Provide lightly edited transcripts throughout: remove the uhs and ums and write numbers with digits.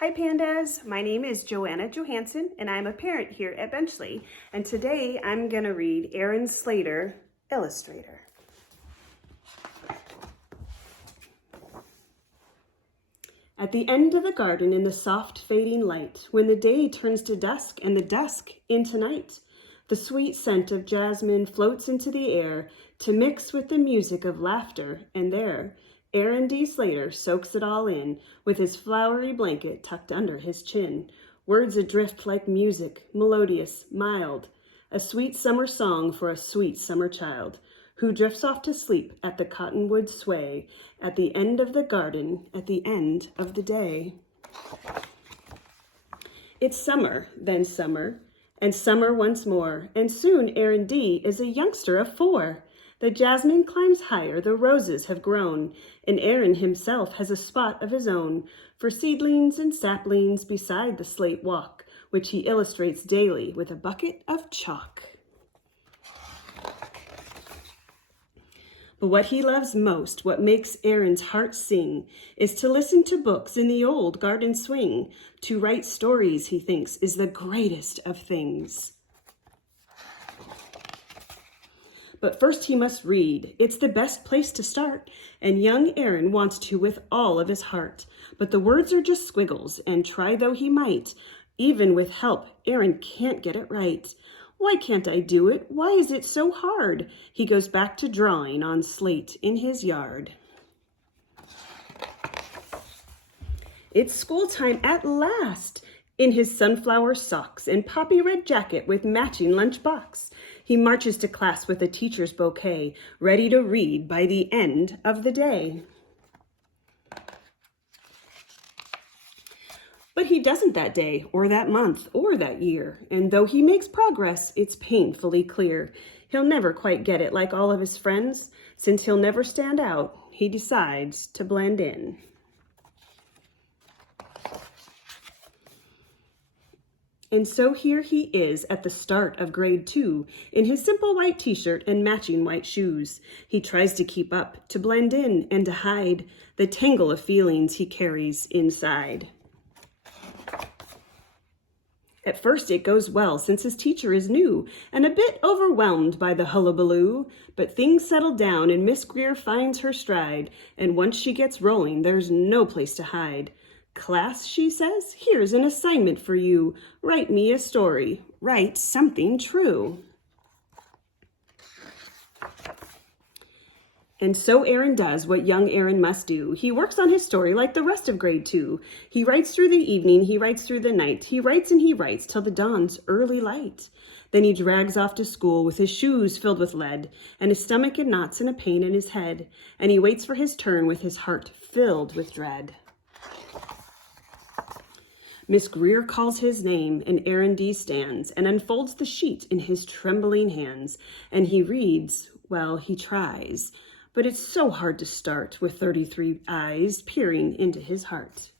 Hi Pandas, my name is Johanna Johansen and I'm a parent here at Benchley, and today I'm going to read Aaron Slater, Illustrator. At the end of the garden in the soft fading light, when the day turns to dusk and the dusk into night, the sweet scent of jasmine floats into the air to mix with the music of laughter, and there Aaron D. Slater soaks it all in with his flowery blanket tucked under his chin. Words adrift like music, melodious, mild, a sweet summer song for a sweet summer child who drifts off to sleep at the cottonwood sway at the end of the garden at the end of the day. It's summer, then summer, and summer once more, and soon Aaron D. is a youngster of 4. The jasmine climbs higher, the roses have grown, and Aaron himself has a spot of his own for seedlings and saplings beside the slate walk, which he illustrates daily with a bucket of chalk. But what he loves most, what makes Aaron's heart sing, is to listen to books in the old garden swing. To write stories, he thinks, is the greatest of things. But first he must read. It's the best place to start, and young Aaron wants to with all of his heart. But the words are just squiggles, and try though he might, even with help, Aaron can't get it right. Why can't I do it? Why is it so hard? He goes back to drawing on slate in his yard. It's school time at last. In his sunflower socks and poppy red jacket with matching lunchbox, he marches to class with a teacher's bouquet, ready to read by the end of the day. But he doesn't that day, or that month, or that year, and though he makes progress, it's painfully clear. He'll never quite get it like all of his friends. Since he'll never stand out, he decides to blend in. And so here he is at the start of grade 2, in his simple white t-shirt and matching white shoes. He tries to keep up, to blend in and to hide the tangle of feelings he carries inside. At first it goes well, since his teacher is new and a bit overwhelmed by the hullabaloo. But things settle down and Miss Greer finds her stride, and once she gets rolling, there's no place to hide. Class, she says, here's an assignment for you. Write me a story. Write something true. And so Aaron does what young Aaron must do. He works on his story like the rest of grade 2. He writes through the evening, he writes through the night. He writes and he writes till the dawn's early light. Then he drags off to school with his shoes filled with lead and his stomach in knots and a pain in his head. And he waits for his turn with his heart filled with dread. Miss Greer calls his name, and Aaron D. stands and unfolds the sheet in his trembling hands. And he reads, well, he tries, but it's so hard to start with 33 eyes peering into his heart.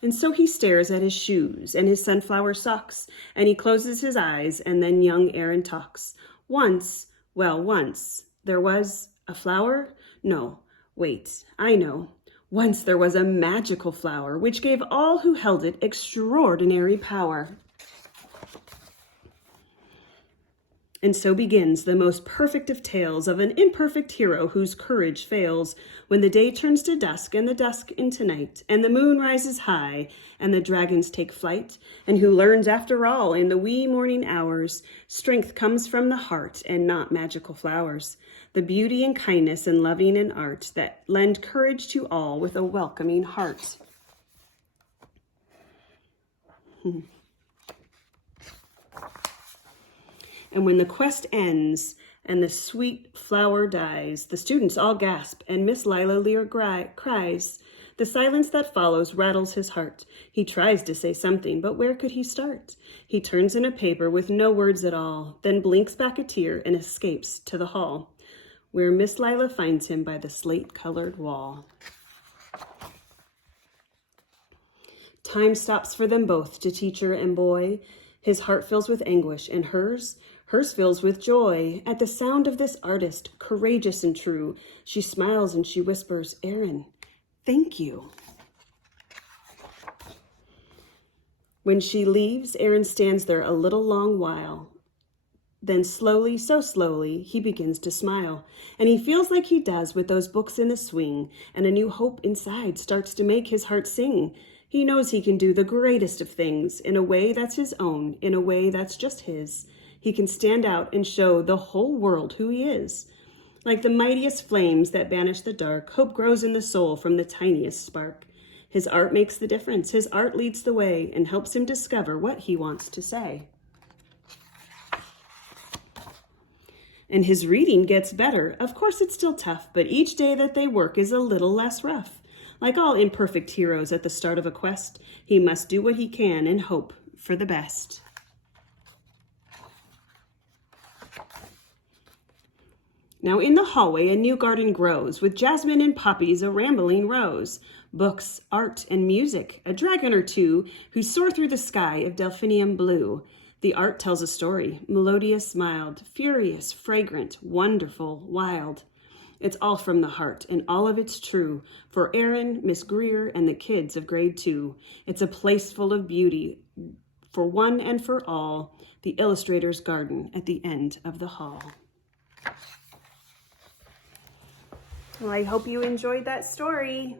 And so he stares at his shoes and his sunflower socks, and he closes his eyes, and then young Aaron talks. Once, there was a flower? No. Wait, I know. Once there was a magical flower which gave all who held it extraordinary power. And so begins the most perfect of tales of an imperfect hero whose courage fails when the day turns to dusk and the dusk into night, and the moon rises high and the dragons take flight, and who learns after all in the wee morning hours, strength comes from the heart and not magical flowers, the beauty and kindness and loving and art that lend courage to all with a welcoming heart. And when the quest ends and the sweet flower dies, the students all gasp and Miss Lila Lear cries. The silence that follows rattles his heart. He tries to say something, but where could he start? He turns in a paper with no words at all, then blinks back a tear and escapes to the hall, where Miss Lila finds him by the slate-colored wall. Time stops for them both, to teacher and boy. His heart fills with anguish, and hers Hers fills with joy at the sound of this artist, courageous and true. She smiles and she whispers, "Aaron, thank you." When she leaves, Aaron stands there a little long while. Then slowly, so slowly, he begins to smile. And he feels like he does with those books in the swing, and a new hope inside starts to make his heart sing. He knows he can do the greatest of things in a way that's his own, in a way that's just his. He can stand out and show the whole world who he is. Like the mightiest flames that banish the dark, hope grows in the soul from the tiniest spark. His art makes the difference. His art leads the way and helps him discover what he wants to say. And his reading gets better. Of course, it's still tough, but each day that they work is a little less rough. Like all imperfect heroes at the start of a quest, he must do what he can and hope for the best. Now in the hallway, a new garden grows, with jasmine and poppies, a rambling rose. Books, art, and music, a dragon or two who soar through the sky of delphinium blue. The art tells a story, melodious, mild, furious, fragrant, wonderful, wild. It's all from the heart, and all of it's true, for Aaron, Miss Greer, and the kids of grade 2. It's a place full of beauty, for one and for all, the Illustrator's garden at the end of the hall. Well, I hope you enjoyed that story.